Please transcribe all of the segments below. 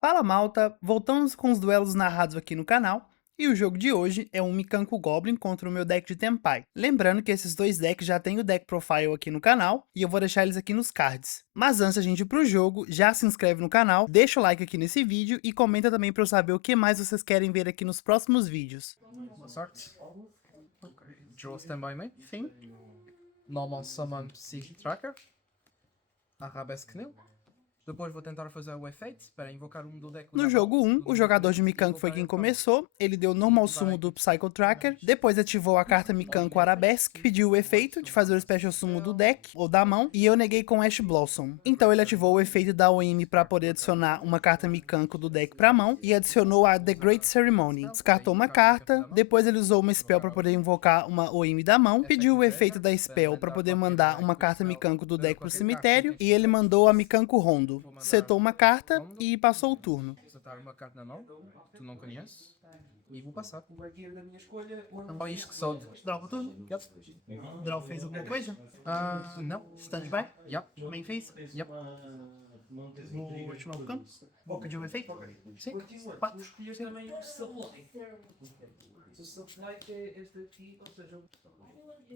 Fala malta, voltamos com os duelos narrados aqui no canal, e o jogo de hoje é um Mikanko Goblin contra o meu deck de Tenpai. Lembrando que esses dois decks já tem o deck profile aqui no canal, e eu vou deixar eles aqui nos cards. Mas antes da gente ir pro jogo, já se inscreve no canal, deixa o like aqui nesse vídeo e comenta também para eu saber o que mais vocês querem ver aqui nos próximos vídeos. Boa sorte. Draw standby main. Sim. Normal summon Psychic Tracker. Arabesque nele. Depois vou tentar fazer o efeito para invocar um do deck. No jogo 1, o jogador de Mikanko foi quem começou, ele deu normal sumo do Psycho Tracker, depois ativou a carta Mikanko Arabesque, pediu o efeito de fazer o special sumo do deck, ou da mão, e eu neguei com Ash Blossom. Então ele ativou o efeito da OM para poder adicionar uma carta Mikanko do deck para mão, e adicionou a The Great Ceremony. Descartou uma carta, depois ele usou uma spell para poder invocar uma OM da mão, pediu o efeito da spell para poder mandar uma carta Mikanko do deck pro cemitério, e ele mandou a Mikanko Rondo. Setou uma carta e passou o turno. Setar uma carta na mão. Tu não conheces. E vou passar. Só isto que só. Draw pro turno? Yep. Draw fez alguma coisa? Não. Standby? Yep. Main fez? Yep. Vou ativar o campo. Vou pedir o efeito? Sim. 4.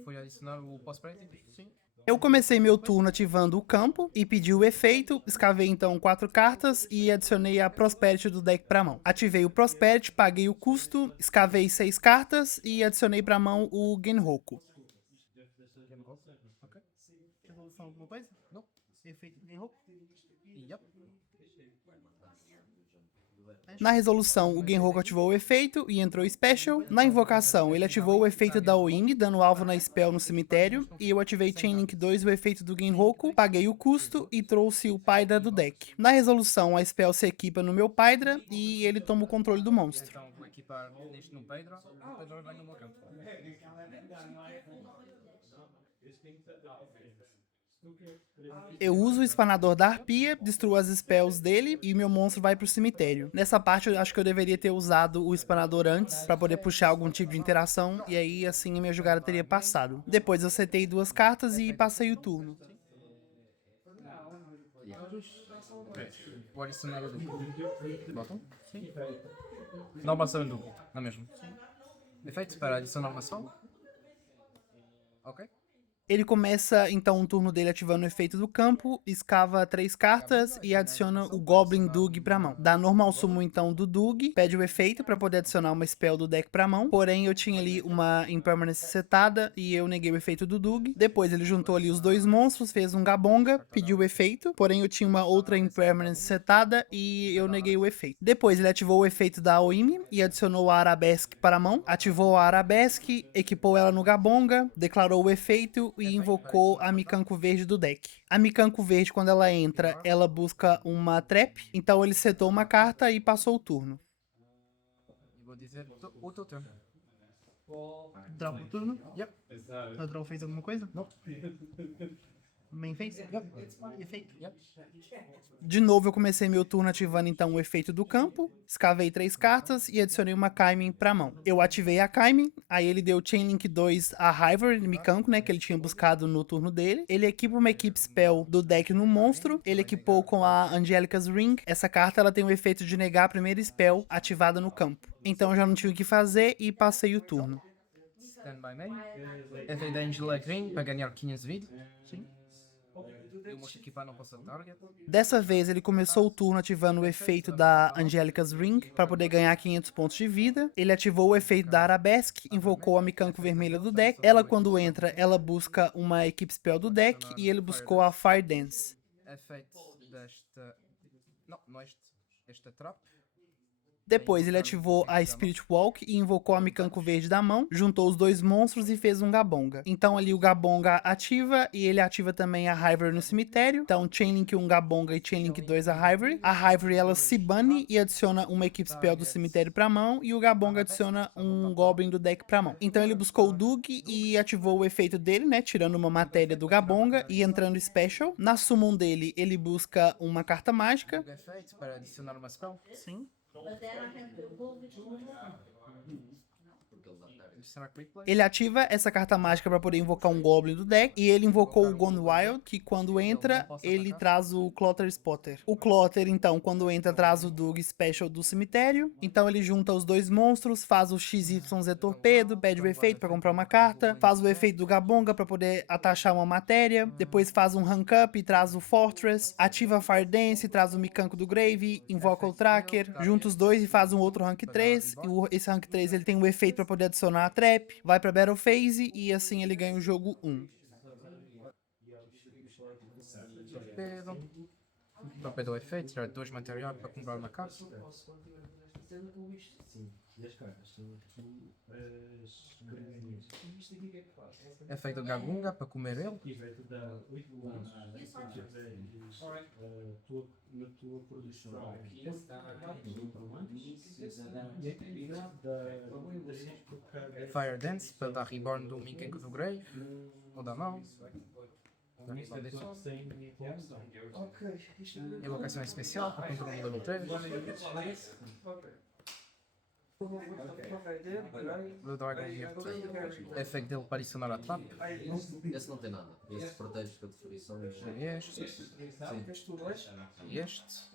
Foi adicionar o Prosperity? Sim. Eu comecei meu turno ativando o campo e pedi o efeito, escavei então 4 cartas e adicionei a Prosperity do deck pra mão. Ativei o Prosperity, paguei o custo, escavei 6 cartas e adicionei pra mão o Genroku. Ok. Evolução alguma coisa? Não. Efeito Genroku? Yep. Na resolução, o Genroku ativou o efeito e entrou Special. Na invocação, ele ativou o efeito da Oimi, dando alvo na spell no cemitério. E eu ativei Chainlink 2, o efeito do Genroku, paguei o custo e trouxe o Paidra do deck. Na resolução, a spell se equipa no meu Paidra e ele toma o controle do monstro. Então vou equipar neste no Pedro. O Pedro vai no meu campo. Eu uso o espanador da arpia, destruo as spells dele e o meu monstro vai pro cemitério. Nessa parte eu acho que eu deveria ter usado o espanador antes pra poder puxar algum tipo de interação e aí assim a minha jogada teria passado. Depois eu setei 2 cartas e passei o turno. Vou adicionar o duplo. Botam? Sim. Normal summon duplo. Não é mesmo? Sim. Efeito para adicionar uma ação. Ok. Ele começa então o turno dele ativando o efeito do campo, escava 3 cartas e adiciona o Goblin Dug pra mão. Dá normal sumo então do Dug, pede o efeito pra poder adicionar uma spell do deck pra mão, porém eu tinha ali uma Impermanence setada e eu neguei o efeito do Dug. Depois ele juntou ali os 2 monstros, fez um Gabonga, pediu o efeito, porém eu tinha uma outra Impermanence setada e eu neguei o efeito. Depois ele ativou o efeito da Oimi e adicionou a Arabesque para a mão, ativou a Arabesque, equipou ela no Gabonga, declarou o efeito e invocou a Mikanko verde do deck. A Mikanko verde, quando ela entra, ela busca uma trap, então ele setou uma carta e passou o turno. E vou dizer o teu turno. Draw pro turno? Yep. A draw fez alguma coisa? Não. Main fez? Yep. Efeito? Yep. De novo eu comecei meu turno ativando então o efeito do campo, escavei 3 cartas e adicionei uma Kaimin pra mão. Eu ativei a Kaimin, aí ele deu Chainlink 2 a Hiver Mikanko, né, que ele tinha buscado no turno dele. Ele equipa uma Equip Spell do deck no monstro, ele equipou com a Angelica's Ring. Essa carta ela tem o efeito de negar a primeira spell ativada no campo. Então eu já não tinha o que fazer e passei o turno. Stand by main. Entrei da Angela Green para ganhar 500 de vida. Sim. Eu vou equipar não posso target. Dessa vez ele começou o turno ativando o efeito da Angelica's Ring para poder ganhar 500 pontos de vida. Ele ativou o efeito da Arabesque, invocou a Mikanko vermelha do deck. Ela quando entra, ela busca uma Equip Spell do deck e ele buscou a Fire Dance. Efeito desta. Não, não é este. Esta trap. Depois ele ativou a Spirit Walk e invocou a Mikanko verde da mão, juntou os 2 monstros e fez um Gabonga. Então ali o Gabonga ativa e ele ativa também a Hivory no cemitério. Então Chainlink 1 Gabonga e Chainlink 2 a Hivory. A Hivory ela se bane e adiciona uma Equip Spell do cemitério pra mão e o Gabonga adiciona um Goblin do deck pra mão. Então ele buscou o Dug e ativou o efeito dele, né, tirando uma matéria do Gabonga e entrando Special. Na summon dele ele busca uma carta mágica. Efeito para adicionar uma spell. Sim. Será Quick Play? Ele ativa essa carta mágica para poder invocar um Goblin do deck. E ele invocou o Gone Wild, que quando entra, ele traz o Clotter Spotter. O Clotter, então, quando entra, traz o Dug Special do cemitério. Então ele junta os dois monstros, faz o XYZ Torpedo, pede o efeito para comprar uma carta, faz o efeito do Gabonga para poder atachar uma matéria, depois faz um Rank Up e traz o Fortress, ativa a Fire Dance, traz o Mikanko do Grave, invoca o Tracker, junta os dois e faz um outro Rank 3. E esse Rank 3 ele tem um efeito para poder adicionar a Trap, vai pra Battle Phase e assim ele ganha o jogo 1. Torpedo. Torpedo é efeito, tirar 2 material para comprar uma carta. Efeito Gabunga para comer ele. Fire Dance para dar reborn do Mikanko do Grave. Ou da mão. Evocação especial para controle do level 3. Blue Dragon Heart. Efeito dele para adicionar a trap. Esse não tem nada. Esse protege os categorias são os. Este. E este.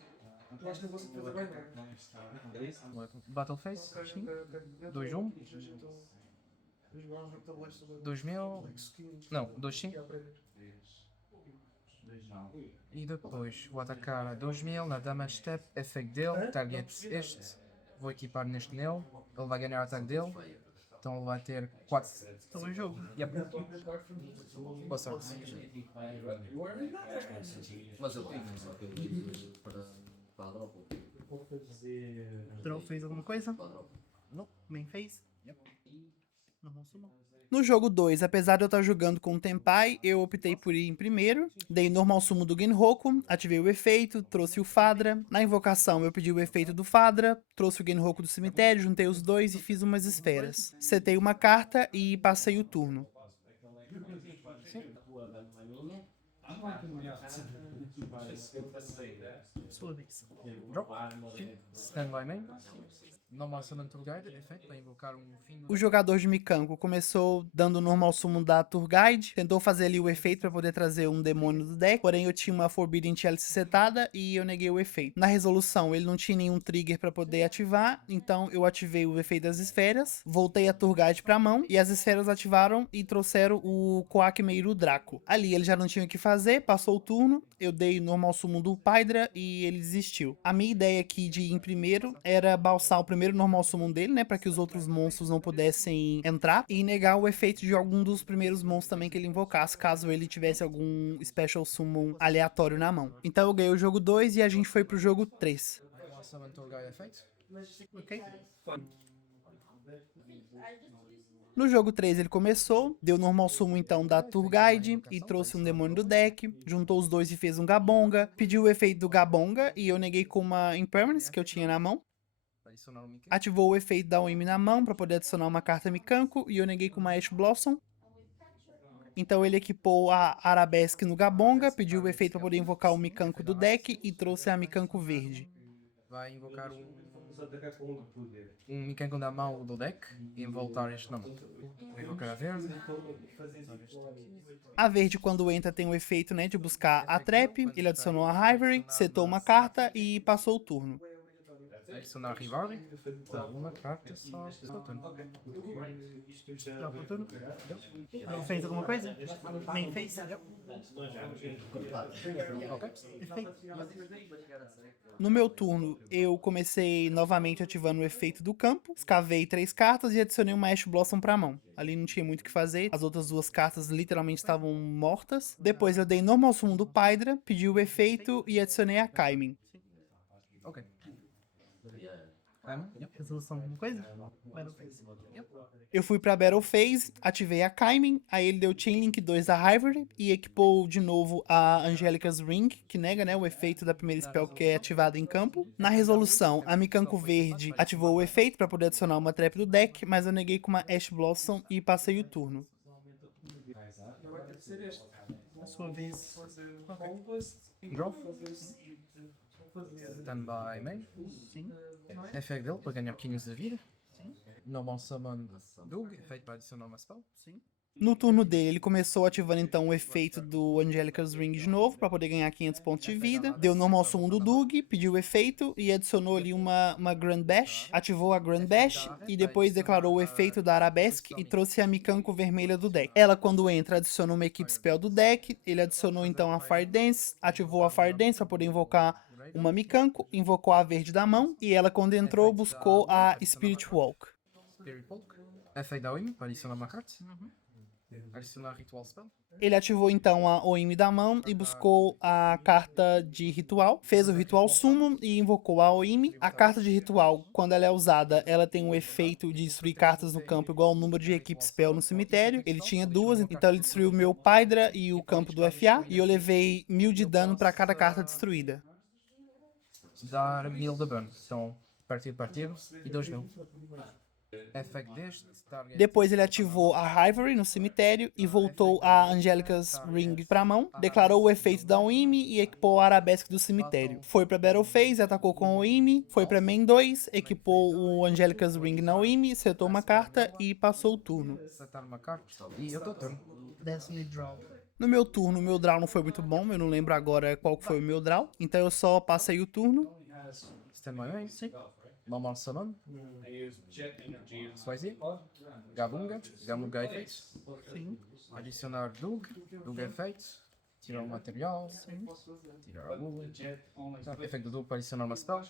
Battle Phase. 2-1. 2000. Não, 2-5. E depois vou atacar a 2000 na Damage Step. Efeito dele. Target este. Vou equipar neste nele. Ele vai ganhar o ataque dele. Então ele vai ter 4. Então é jogo. Yep. Boa sorte. Mas eu tenho só que eu digo para a drop. Draw fez alguma coisa? Para a drop. Não, main fez. Normal summon. No jogo 2, apesar de eu estar jogando com o Tenpai, eu optei por ir em primeiro, dei normal sumo do Genroku, ativei o efeito, trouxe o Fadra. Na invocação eu pedi o efeito do Fadra, trouxe o Genroku do cemitério, juntei os dois e fiz umas esferas. Setei uma carta e passei o turno. Sua vez. Drop. Stand by main. Normal Summon Tour Guide. Efeito para invocar um fim do. O jogador de Mikanko começou dando normal summon da Tour Guide, tentou fazer ali o efeito para poder trazer um demônio do deck, porém eu tinha uma Forbidden Chalice setada e eu neguei o efeito. Na resolução ele não tinha nenhum trigger para poder ativar, então eu ativei o efeito das esferas, voltei a Tour Guide para a mão e as esferas ativaram e trouxeram o Koak Meiru Draco. Ali ele já não tinha o que fazer, passou o turno, eu dei normal summon do Pydra e ele desistiu. A minha ideia aqui de ir em primeiro era balsar o primeiro normal summon dele, né, para que os outros monstros não pudessem entrar, e negar o efeito de algum dos primeiros monstros também que ele invocasse, caso ele tivesse algum special summon aleatório na mão. Então eu ganhei o jogo 2 e a gente foi pro jogo 3. Normal Summon Tour Guide efeito. Ok? No jogo 3 ele começou, deu normal summon então da Tour Guide e trouxe um demônio do deck, juntou os dois e fez um Gabonga, pediu o efeito do Gabonga e eu neguei com uma Impermanence que eu tinha na mão. Adicionar um Mikanko. Ativou o efeito da Oimi na mão para poder adicionar uma carta Mikanko e eu neguei com uma Ash Blossom. Então ele equipou a Arabesque no Gabonga, pediu o efeito para poder invocar o Mikanko do deck e trouxe a Mikanko verde. Vai invocar um Mikanko da mão do deck e voltar este na mão. Vou invocar a verde. A verde, quando entra, tem o efeito, né, de buscar a Trap. Ele adicionou a Ivory, setou uma carta e passou o turno. Adicionar Rivalry. Uma carta só. Fez alguma coisa? Nem fez? Ok. No meu turno, eu comecei novamente ativando o efeito do campo, escavei 3 cartas e adicionei uma Ash Blossom pra mão. Ali não tinha muito o que fazer, as outras 2 cartas literalmente estavam mortas. Depois eu dei normal summon do Pydra, pedi o efeito e adicionei a Kaimin. Ok. Resolução alguma coisa? Eu fui pra Battle Phase, ativei a Kaimin, aí ele deu Chainlink 2 da Ivory e equipou de novo a Angelica's Ring, que nega, né, o efeito da primeira spell que é ativada em campo. Na resolução, a Mikanko verde ativou o efeito para poder adicionar uma trap do deck, mas eu neguei com uma Ash Blossom e passei o turno. A sua vez. Draw. Stand by main. Sim. Efeito dele para ganhar 15 de vida. Normal Summon Dug, efeito para adicionar uma spell. Sim. No turno dele, ele começou ativando então o efeito do Angelica's Ring de novo, pra poder ganhar 500 pontos de vida. Deu normal summon do Dug, pediu o efeito e adicionou ali uma Grand Bash. Ativou a Grand Bash e depois declarou o efeito da Arabesque e trouxe a Mikanko vermelha do deck. Ela, quando entra, adiciona uma equipe spell do deck. Ele adicionou então a Fire Dance, ativou a Fire Dance pra poder invocar uma Mikanko, invocou a verde da mão e ela, quando entrou, buscou a Spirit Walk. Spirit Walk. Efeito da Oimi para adicionar uma carta. Adicionar Ritual Spell. Ele ativou então a Oimi da mão e buscou a carta de ritual, fez o ritual summon e invocou a Oimi. A carta de ritual, quando ela é usada, ela tem o efeito de destruir cartas no campo igual ao número de equipe spell no cemitério. Ele tinha duas, então ele destruiu o meu Pydra e o campo do FA, e eu levei 1000 de dano para cada carta destruída. Dar 1000 de dano. Então, partido e 2000. Efeito deste. Target. Depois ele ativou a Ivory no cemitério e voltou a Angelica's Ring pra mão, declarou o efeito da Oimi e equipou a Arabesque do cemitério. Foi pra Battle Phase, atacou com a Oimi, foi pra Main 2, equipou o Angelica's Ring na Oimi, setou uma carta e passou o turno. Setar uma carta. E eu dou turno. Destiny Draw. No meu turno, o meu draw não foi muito bom, eu não lembro agora qual que foi o meu draw, então eu só passei o turno. Stand my main. Normal Summon. Swazi. Gabunga. Gamunga efeito. Sim. Adicionar Dug. Dug efeito. Tirar o material. Tirar a Lula. Efeito do Dug para adicionar uma spell.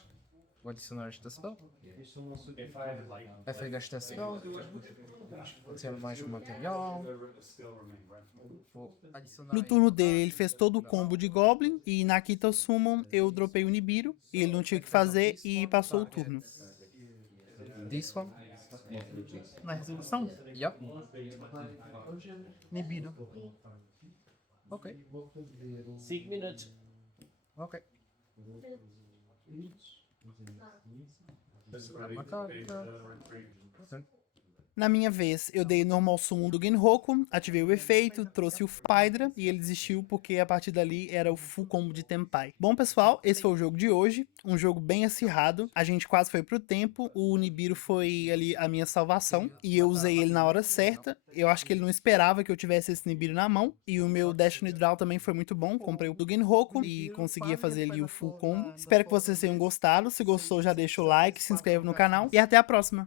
Vou adicionar esta spell. Efeito desta spell. Ter mais um material. Vou adicionar. No turno dele, ele fez todo o combo de Goblin e na Kita Summon eu dropei o Nibiru, e ele não tinha o que fazer e passou o turno. This one. Na resolução, Yup. Nibiru. Ok. 5 minutes. Ok. Uma carta. Na minha vez, eu dei normal summon do Genroku, ativei o efeito, trouxe o Pydra e ele desistiu porque a partir dali era o full combo de Tenpai. Bom, pessoal, esse foi o jogo de hoje, um jogo bem acirrado, a gente quase foi pro tempo, o Nibiru foi ali a minha salvação e eu usei ele na hora certa. Eu acho que ele não esperava que eu tivesse esse Nibiru na mão e o meu Destiny Draw também foi muito bom, comprei o do Genroku e conseguia fazer ali o full combo. Espero que vocês tenham gostado, se gostou já deixa o like, se inscreve no canal e até a próxima!